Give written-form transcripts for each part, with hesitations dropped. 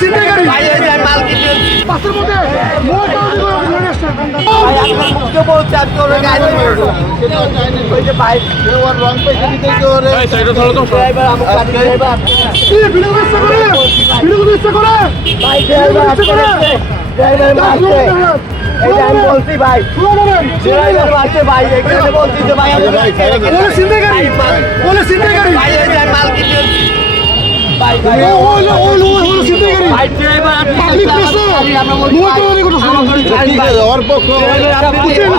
syndicate ভাই এই যে মাল কিনে পাশের মধ্যে মোট মুখে বলছে আমি তোর গাড়ি ওই যে ভাই ওর রং পেয়ে দিতে তোরে ভাই সাইডে ধরো তো ড্রাইভার আমার গাড়ি ড্রাইভার কি ভিডিও করতে করে ভিডিও করতে করে ভাই ড্রাইভার ড্রাইভার মারছে এই যে আমি বলছি ভাই ড্রাইভার মারছে ভাই এখানে বলছি যে ভাই বলে সিন্ডিকেট বলে সিন্ডিকেট ভাই এই যে মাল কিনে ভাই ওলো সিন্ডিকেট ভাই ড্রাইভার পাবলিক প্লেস মোট ওর পক্ষ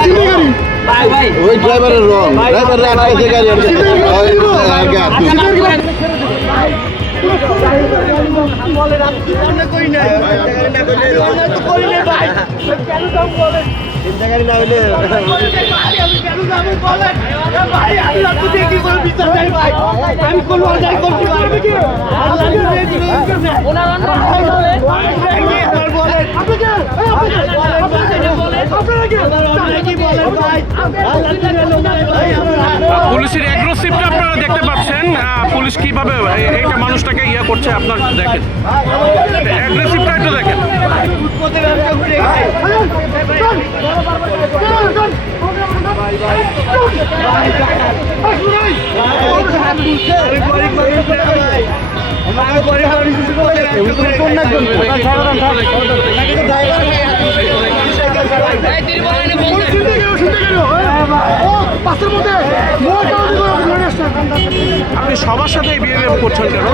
সিন্ডিকেট ভাই ভাই ওই ড্রাইভারের রং ড্রাইভারের আটকাইছে গাড়ি বলেন আমি কি মনে করি না তো করি না ভাই কেন দাম বলেন চিন্তা করি না হইলে আমি কেন দাম বলেন ভাই আমি রাত থেকে কি করে বিচার চাই ভাই আমি কোন অন্যায় করতে পারবি কি আল্লাহ দিয়ে দিবেন ওনার অন্যায় বলে আমার বলেন আপনি কে আপনারা কি অন্যায় কি বলেন ভাই আল্লাহ দিয়ে লোকাল ভাই আমরা পুলিশের অ্যাগ্রেসিভটা আপনারা দেখতে পাচ্ছেন পুলিশ কিভাবে এইটা মানুষটাকে ইয়ে করছে আপনারা দেখেন অ্যাগ্রেসিভটা একটু দেখেন উৎপত্তি ব্যবসা ঘুরে খাই পাশের মধ্যে মোট আপনি সবার সাথে বিহেভিয়ার করছেন কেন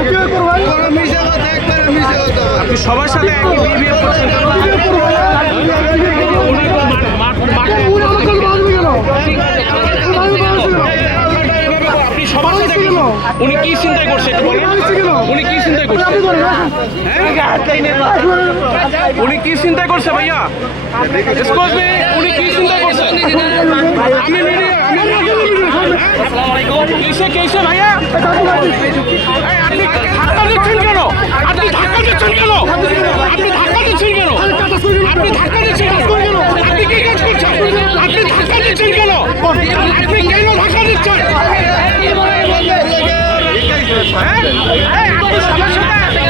আপনি সবার সাথে একই বিহেভিয়ার করছেন কেন উনি তো আপনি সবার সাথে উনি কি চিন্তাই করছে একটু বলেন উনি কি চিন্তাই করছে উনি কি চিন্তা করছে ভাইয়া এক্সকিউজ মি উনি কি চিন্তা করছে আমি মিডিয়া আসসালামু আলাইকুম কিসে ভাইয়া আপনি ধাক্কা দিচ্ছেন কেন আপনি ধাক্কা দিচ্ছেন কেন আপনি ধাক্কা দিচ্ছেন কেন আপনি ধাক্কা দিচ্ছেন কেন আপনি কি কাজ করছেন আপনি ধাক্কা দিচ্ছেন কেন আপনি কেন ধাক্কা দিচ্ছেন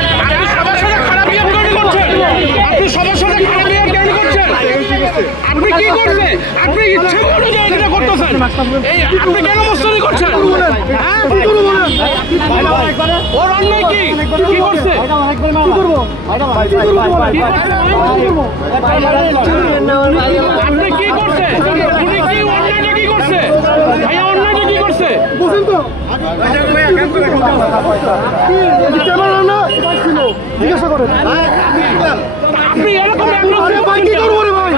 আপনি সবার সাথে খারাপ বিহেভ করছেন আপনি সবার সাথে খারাপ বিহেভ করছেন আপনি কি করছেন আপনি ইচ্ছে করে এটা করতেছেন এই আপনি কেন মস্তানি করছেন হ্যাঁ ওর অন্যায় কি কি করছে আপনি কি করছে উনি কি অন্যায়টা কি করছে ভাইয়া অন্যায়টা কি করছে বুঝেন তো ক্যামেরা না জিজ্ঞাসা করেন আপনি এরকম ভাই কি করবো রে ভাই